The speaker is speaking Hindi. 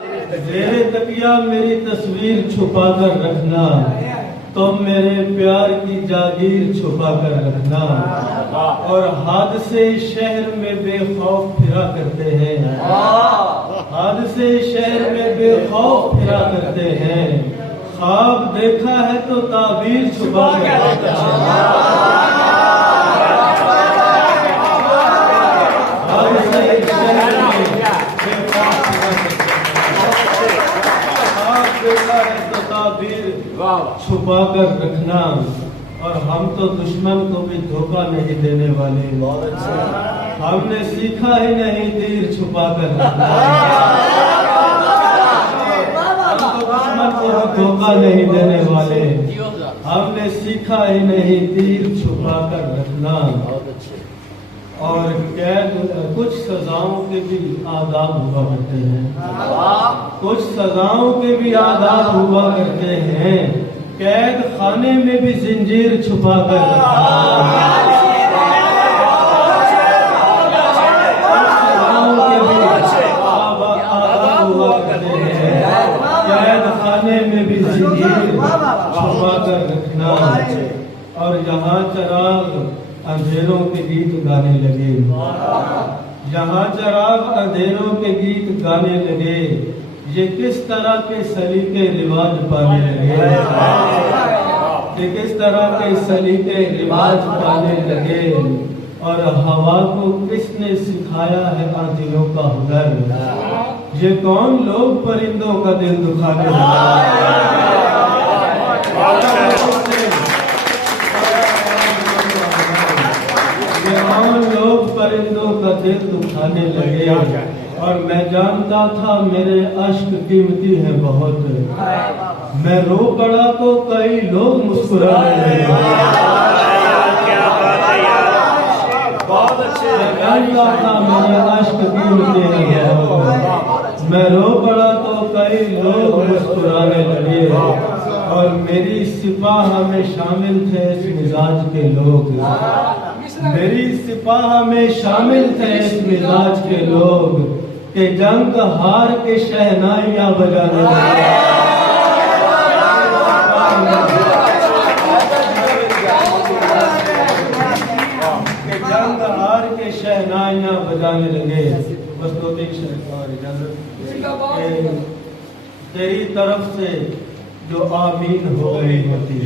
मेरे तकिया मेरी तस्वीर छुपा कर रखना, तुम मेरे प्यार की जागीर छुपा कर रखना। और हादसे शहर में बेखौफ फिरा करते हैं, हादसे शहर में बेखौफ फिरा करते हैं। ख्वाब देखा है तो ताबीर छुपा कर रखना। हादसे शहर में बेखौफ फिरा करते हैं, ख्वाब देखा है तो ताबीर छुपा कर रखना। और हम तो दुश्मन को भी धोखा नहीं देने वाले, हमने सीखा ही नहीं तीर छुपा कर रखना। हम तो दुश्मन को भी धोखा नहीं देने वाले, हमने सीखा ही नहीं तीर छुपा कर रखना। और कैद कुछ सजाओं के भी आदाब हुआ करते हैं, कुछ सजाओं के भी आदाब हुआ करते हैं। कैद खाने में भी जिंजीर छुपा कर रखना। कैद खाने में भी जिंजीर छुपा कर रखना। और यहाँ चराग अंधेरों के गीत गाने लगे, यहाँ चराग अंधेरों के गीत गाने लगे। ये किस तरह के सलीके रिवाज पाने लगे, ये किस तरह के सलीके रिवाज पाने लगे। और हवा को किसने सिखाया है आंधियों का हुनर, ये कौन लोग परिंदों का दिल दुखाने लगे। लोग परिंदों का दिल दुखाने लगे। और मैं जानता था मेरे अश्क कीमती है बहुत, मैं रो पड़ा तो कई लोग मुस्कुराने लगे। मैं जानता था मेरे अश्क कीमती है बहुत, मैं रो पड़ा तो कई लोग मुस्कुराने लगे। और मेरी सिपाह में शामिल थे इस मिजाज के लोग, मेरी सिपाह में शामिल थे इस मिजाज के लोग के जंग हार के शहनाइयां बजाने लगे। के जंग हार के शहनाइयां बजाने लगे। बस दो तीन शेर और इजाजत। तेरी तरफ से जो आमीन हो गई होती।